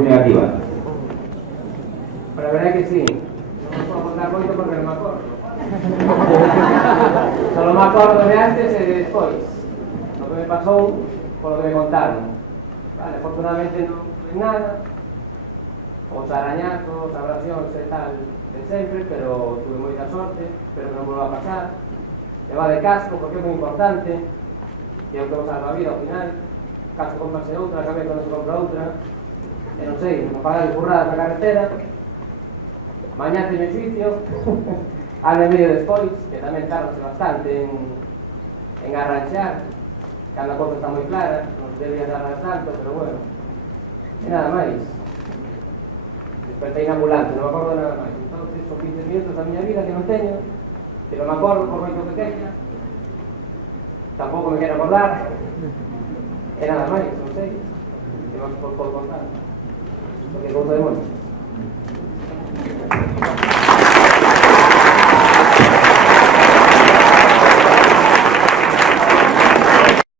moi negativa. Pero a verdade que sí, non me podo contar moito porque non me acordo. Solo me acordo de antes e de despois. O que me pasou, polo que me contaron. Vale, afortunadamente non tuve nada. Os arañazos, abrasións e tal, de sempre, pero tuve moita sorte, pero non volva a pasar. Leva de casco, porque é moi importante, e é o que vos salva a vida ao final. Casco comprase outra, cabeza non se compra outra, e non sei, non pagar burradas na carretera. Mañá teño xuicio, ano e medio despois, que tamén tardase bastante en arranxar, cando a cousa está moi clara, non debía tardar tanto, pero bueno. E nada máis. Despertei na ambulante, non me acordo nada máis. Entón, son 15 minutos da miña vida que non teño, que non me acordo por moito que teña, tampouco me quero acordar, e nada máis, non sei, que non podo contar, porque cousa de moito.